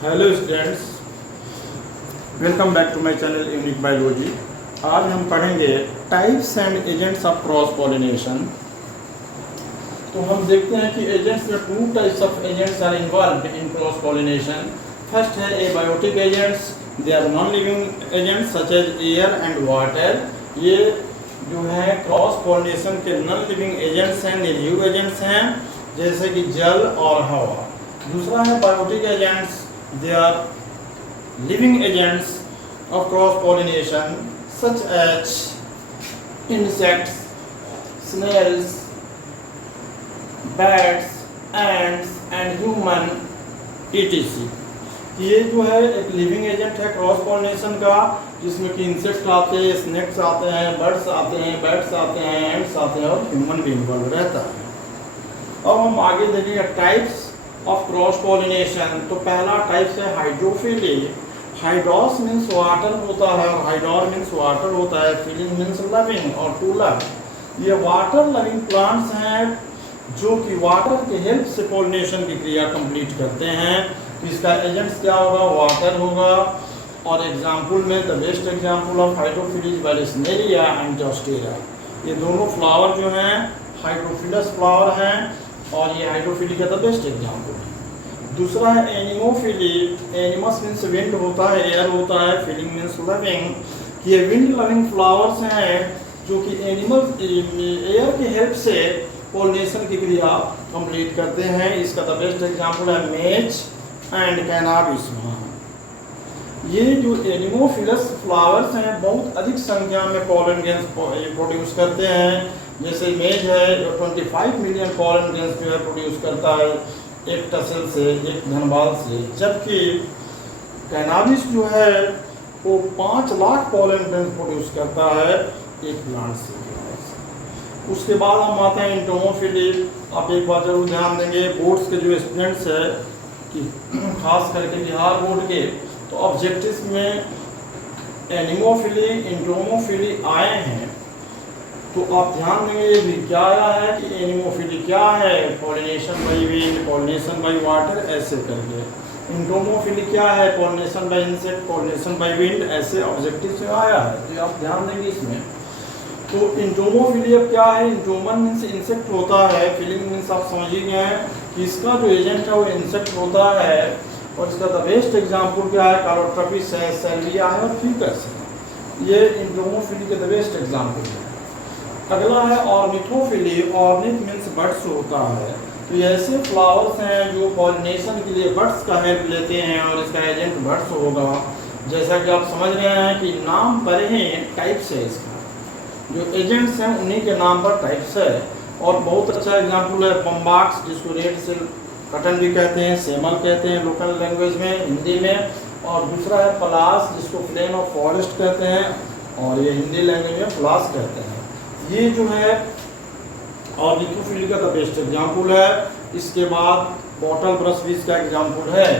Hello students, welcome back to my channel unique biology. आज हम पढ़ेंगे types and agents of cross pollination. तो हम देखते हैं कि एजेंट्स में two types of agents are involved in cross pollination. First है abiotic agents, they are non living agents such as air and water. ये जो है क्रॉस पॉलिनेशन के नॉन लिविंग एजेंट्स हैं, निर्जीव एजेंट्स हैं, जैसे कि जल और हवा। दूसरा है biotic agents, they are living agents of cross pollination such as insects, snails, bats, ants and human etc. ये जो है एक लिविंग एजेंट है क्रॉस पॉलिनेशन का, जिसमें कि इंसेक्ट आते हैं, स्नेक्स आते हैं, बर्ड्स आते हैं, बैट्स आते हैं, एंड्स आते हैं और ह्यूमन भी इन्वॉल्व रहता है। अब हम आगे देखेंगे टाइप्स ऑफ क्रॉस पॉलिनेशन। तो पहला टाइप है हाइड्रोफिली। हाइड्रोस मीन्स वाटर होता है और हाइड्रोर मीन्स वाटर होता है। फिलिंग मीन्स लविंग और टू लव। ये वाटर लविंग प्लांट्स हैं जो कि वाटर के हेल्प से पॉलिनेशन की क्रिया कंप्लीट करते हैं। तो इसका एजेंट्स क्या होगा? वाटर होगा। और एग्जाम्पल में the best example of hydrophily is vallisneria and zostera. ये दोनों फ्लावर जो हैं हाइड्रोफिलस फ्लावर हैं और ये हाइड्रोफिली का द बेस्ट एग्जाम्पल है। दूसरा है एनिमोफिली। एनिमस मीन्स विंड होता है, एयर होता है, फीलिंग मीन्स लविंग। ये विंड लविंग फ्लावर्स हैं जो कि एनिमल एयर के हेल्प से पॉलिनेशन की क्रिया कंप्लीट करते हैं। इसका द बेस्ट एग्जाम्पल है मेज एंड कैनाबिस। ये जो एनिमोफिलस फ्लावर्स हैं बहुत अधिक संख्या में पॉलन ग्रेन्स प्रोड्यूस करते हैं। जैसे मेज है जो 25 मिलियन पॉलन ग्रेन्स जो है प्रोड्यूस करता है एक टसल से, एक धनबाल से, जबकि कैनाबिस जो है वो 5 लाख पॉलन ग्रेन्स प्रोड्यूस करता है एक प्लांट से। उसके बाद हम आते हैं इंटोमोफिली। आप एक बार जरूर ध्यान देंगे, बोर्ड्स के जो स्टूडेंट्स है कि खास करके बिहार बोर्ड के, तो ऑब्जेक्टिव्स में एनिमोफिली, इंटोमोफिली आए हैं। तो आप ध्यान देंगे ये भी क्या आया है कि एनिमोफिली क्या है, pollination by wind, pollination by water, ऐसे करके। इंटोमोफिली क्या है, pollination by insect, pollination by wind, ऐसे ऑब्जेक्टिव से आया है। तो आप ध्यान देंगे इसमें। तो इंटोमोफिली अब क्या है? इंटोमन मीन्स इंसेक्ट होता है, फिलिंग मीन्स आप समझ ही गए हैं कि इसका जो एजेंट है वो इंसेक्ट होता है। और इसका द बेस्ट एग्जाम्पल क्या है? कालोट्रोपिस है, सेल्विया है और फ्यूकस है। ये इंटोमोफिली के द बेस्ट एग्जाम्पल है। अगला है ऑर्निथोफिली। ऑर्निथ मीन्स बर्ड्स होता है। तो ये ऐसे फ्लावर्स हैं जो पॉलिनेशन के लिए बर्ड्स का हेल्प लेते हैं और इसका एजेंट बर्ड्स होगा। जैसा कि आप समझ रहे हैं कि नाम पर ही टाइप्स है, इसका जो एजेंट्स हैं उन्हीं के नाम पर टाइप्स है। और बहुत अच्छा एग्जाम्पल है बम्बाक्स, जिसको रेड सिल्क कटन भी कहते हैं, सेमल कहते हैं लोकल लैंग्वेज में, हिंदी में। और दूसरा है पलास, जिसको प्लेन ऑफ फॉरेस्ट कहते हैं और ये हिंदी लैंग्वेज में फ्लास कहते हैं। ये जो है ऑर्निथोफिली का द बेस्ट एग्जाम्पल है। इसके बाद बॉटल ब्रश भी इसका एग्जाम्पल है।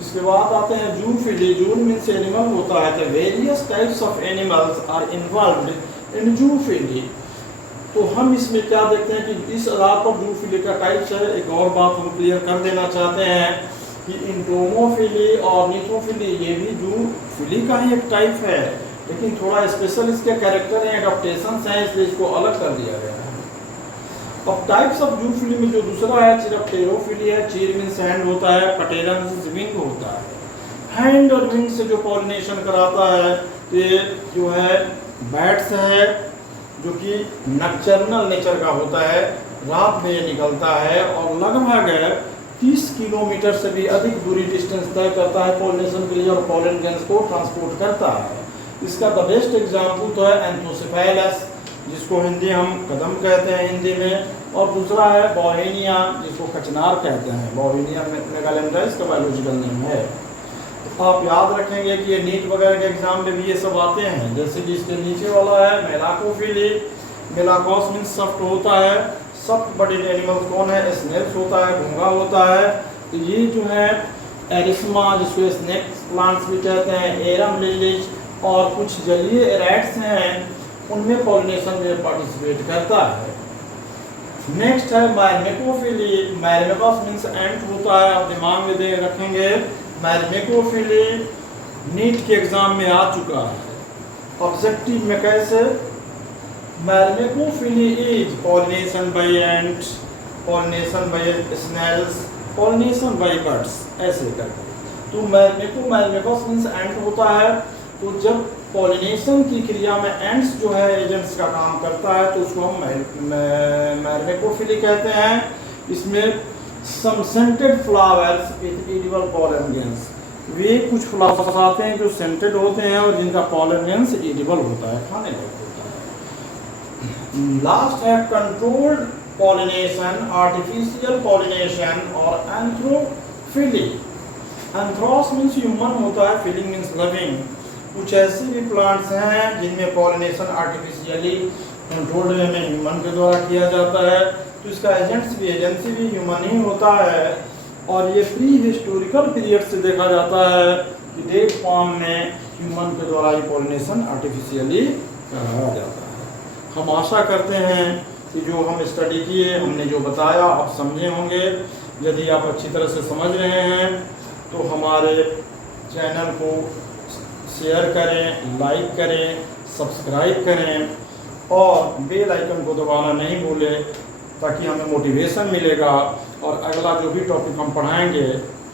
इसके बाद आते हैं जूफिली। जून मीन्स एनिमल होता है। तो various types of animals are involved in zoophily. तो हम इसमें क्या देखते हैं कि इस आधार पर जूफिली का टाइप्स है। एक और बात हम क्लियर कर देना चाहते हैं कि इंटोमोफिली और ऑर्निथोफिली ये भी जूफिली का ही एक टाइप है, लेकिन थोड़ा स्पेशल इसके कैरेक्टर हैं, एडाप्टेशंस हैं, इसलिए इसको अलग कर दिया गया है। अब टाइप्स ऑफ जूफिली में जो दूसरा है चिरप्टेरोफिली है। चीर मीन्स हैंड होता है, पटेरा मीन्स विंग होता है। हैंड और विंग से जो पॉलिनेशन कराता है ये जो है बैट्स है, जो कि नक्चरनल नेचर का होता है, रात में ये निकलता है और लगभग 30 किलोमीटर से भी अधिक दूरी डिस्टेंस तय करता है पॉलिनेशन के लिए और पॉलन ग्रेन्स को ट्रांसपोर्ट करता है। इसका द बेस्ट एग्जाम्पल तो है एंथोसेफेलस, जिसको हिंदी हम कदम कहते हैं हिंदी में। और दूसरा है बॉहेनिया, जिसको कचनार कहते हैं। बॉहेनिया मेगालेंड्रा इसका बायोलॉजिकल नेम है। तो आप याद रखेंगे कि ये नीट वगैरह के एग्जाम में भी ये सब आते हैं। जैसे कि इसके नीचे वाला है मेलाकोफिली। मेलाकोस मीन्स सॉफ्ट होता है। सॉफ्ट बॉडीड एनिमल्स कौन है? स्नेल्स होता है, घोंघा होता है। तो ये जो है एरिस्मा, जिसको स्नेक प्लांट्स भी कहते हैं, एरम लिलीज और कुछ जलीय रैट्स हैं, उनमें पॉलिनेशन में पार्टिसिपेट करता है। नेक्स्ट है मायरमेकोफिली। मायरमेकोस मीन्स एंट होता है। आप दिमाग में दे रखेंगे मैरमेकोफिली नीट के एग्ज़ाम में आ चुका है। ऑब्जेक्टिव में कैसे? Myrmecophily is pollination by ants, pollination by snails, pollination by birds, ऐसे करके। तो मैरमेकोस मीन्स एंट होता है। तो जब पॉलिनेशन की क्रिया में एंट्स जो है एजेंट्स का काम करता है तो उसको हम मैरमेकोफिली कहते हैं। इसमें some scented flowers with edible pollen grains, वे कुछ फ्लावर्स आते हैं जो सेंटेड होते हैं और जिनका पॉलन ग्रेन्स एडिबल होता है, खाने लायक होता है। लास्ट है कंट्रोल्ड पॉलिनेशन, आर्टिफिशियल पॉलिनेशन और एंथ्रोफिली। एंथ्रोस मीन्स ह्यूमन होता है, फिलिंग मीन्स लविंग। कुछ ऐसे भी प्लांट्स हैं जिनमें पॉलिनेशन आर्टिफिशियली कंट्रोल्ड वे में ह्यूमन के द्वारा किया जाता है, तो इसका एजेंसी भी ह्यूमन ही होता है। और ये प्री हिस्टोरिकल पीरियड से देखा जाता है कि डेट फॉर्म में ह्यूमन के द्वारा ही पॉलिनेशन आर्टिफिशियली कराया जाता है। हम आशा करते हैं कि जो हम स्टडी किए, हमने जो बताया आप समझे होंगे। यदि आप अच्छी तरह से समझ रहे हैं तो हमारे चैनल को शेयर करें, लाइक करें, सब्सक्राइब करें और बेल आइकन को दबाना नहीं भूलें, ताकि हमें मोटिवेशन मिलेगा और अगला जो भी टॉपिक हम पढ़ाएंगे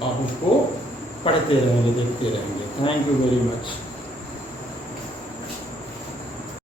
आप उसको पढ़ते रहेंगे, देखते रहेंगे। Thank you very much.